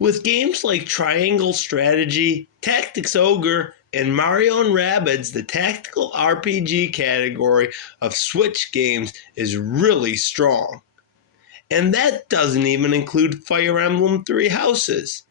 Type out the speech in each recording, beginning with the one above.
With games like Triangle Strategy, Tactics Ogre, and Mario and Rabbids, the tactical RPG category of Switch games is really strong. And that doesn't even include Fire Emblem Three Houses.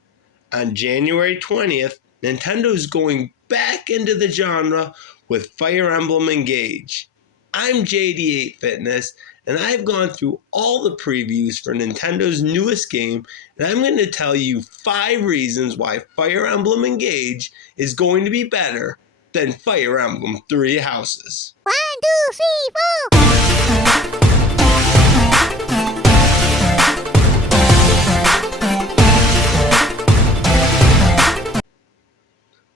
On January 20th, Nintendo is going back into the genre with Fire Emblem Engage. I'm JD8 Fitness, and I've gone through all the previews for Nintendo's newest game, and I'm going to tell you 5 reasons why Fire Emblem Engage is going to be better than Fire Emblem Three Houses. 1, 2, 3, 4!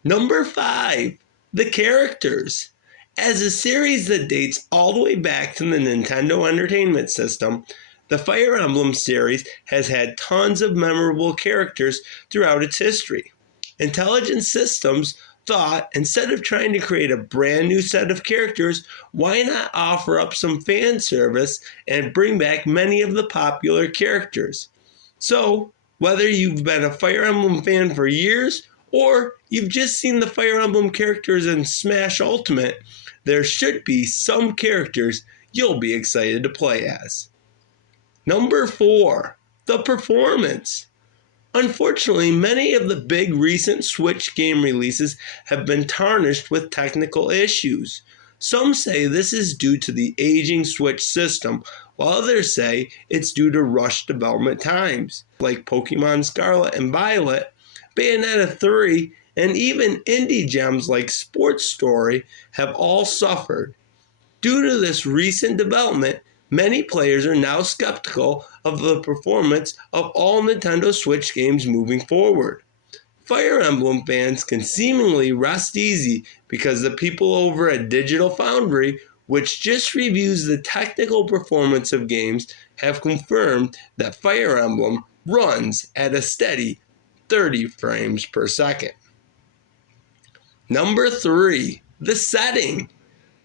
Number 5, the characters. As a series that dates all the way back to the Nintendo Entertainment System, the Fire Emblem series has had tons of memorable characters throughout its history. Intelligent Systems thought, instead of trying to create a brand new set of characters, why not offer up some fan service and bring back many of the popular characters? So, whether you've been a Fire Emblem fan for years or you've just seen the Fire Emblem characters in Smash Ultimate, there should be some characters you'll be excited to play as. Number 4, the performance. Unfortunately, many of the big recent Switch game releases have been tarnished with technical issues. Some say this is due to the aging Switch system, while others say it's due to rushed development times, like Pokemon Scarlet and Violet, Bayonetta 3, and even indie gems like Sports Story have all suffered. Due to this recent development, many players are now skeptical of the performance of all Nintendo Switch games moving forward. Fire Emblem fans can seemingly rest easy because the people over at Digital Foundry, which just reviews the technical performance of games, have confirmed that Fire Emblem runs at a steady 30 frames per second. Number 3, the setting.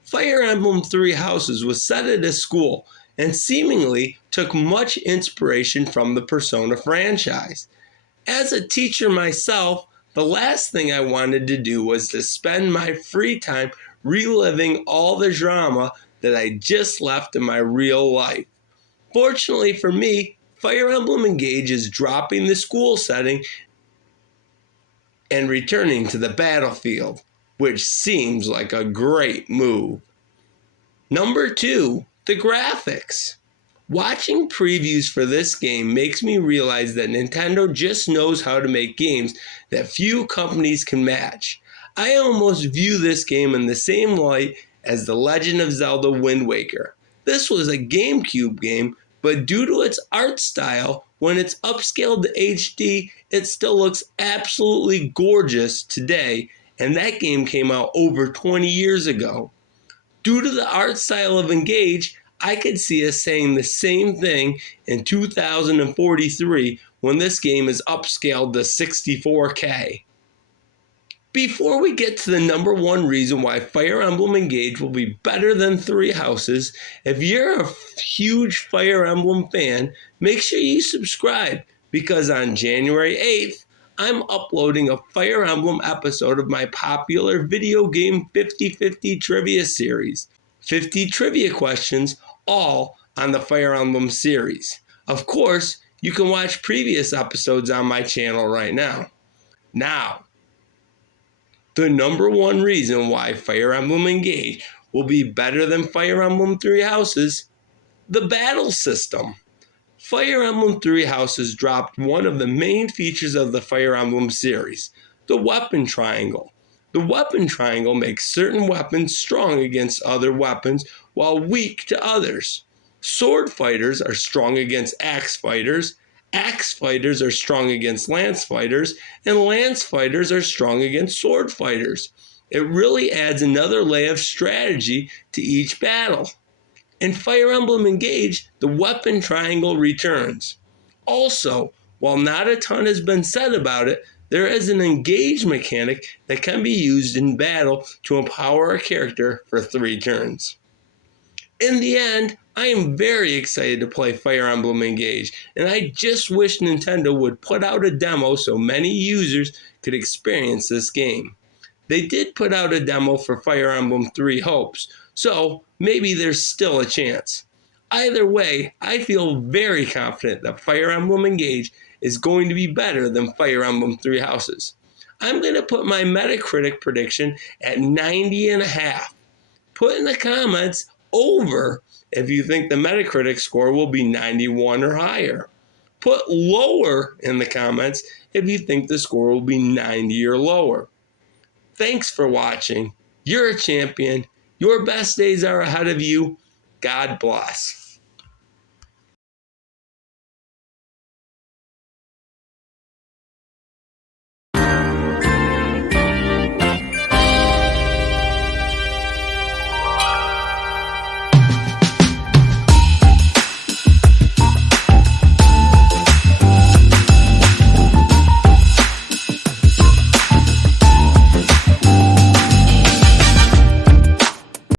Fire Emblem Three Houses was set at a school and seemingly took much inspiration from the Persona franchise. As a teacher myself, the last thing I wanted to do was to spend my free time reliving all the drama that I just left in my real life. Fortunately for me, Fire Emblem Engage is dropping the school setting and returning to the battlefield, which seems like a great move. Number 2, the graphics. Watching previews for this game makes me realize that Nintendo just knows how to make games that few companies can match. I almost view this game in the same light as The Legend of Zelda Wind Waker. This was a GameCube game, but due to its art style, when it's upscaled to HD, it still looks absolutely gorgeous today, and that game came out over 20 years ago. Due to the art style of Engage, I could see us saying the same thing in 2043 when this game is upscaled to 64K. Before we get to the number 1 reason why Fire Emblem Engage will be better than Three Houses, if you're a huge Fire Emblem fan, make sure you subscribe, because on January 8th, I'm uploading a Fire Emblem episode of my popular video game 50/50 trivia series. 50 trivia questions, all on the Fire Emblem series. Of course, you can watch previous episodes on my channel right now. Now, the number 1 reason why Fire Emblem Engage will be better than Fire Emblem Three Houses, the battle system. Fire Emblem Three Houses dropped one of the main features of the Fire Emblem series, the weapon triangle. The weapon triangle makes certain weapons strong against other weapons while weak to others. Sword fighters are strong against axe fighters are strong against lance fighters, and lance fighters are strong against sword fighters. It really adds another layer of strategy to each battle. In Fire Emblem Engage, the weapon triangle returns. Also, while not a ton has been said about it, there is an engage mechanic that can be used in battle to empower a character for 3 turns. In the end, I am very excited to play Fire Emblem Engage, and I just wish Nintendo would put out a demo so many users could experience this game. They did put out a demo for Fire Emblem Three Houses, so maybe there's still a chance. Either way, I feel very confident that Fire Emblem Engage is going to be better than Fire Emblem Three Houses. I'm going to put my Metacritic prediction at 90.5. Put in the comments over if you think the Metacritic score will be 91 or higher. Put lower in the comments if you think the score will be 90 or lower. Thanks for watching. You're a champion. Your best days are ahead of you. God bless.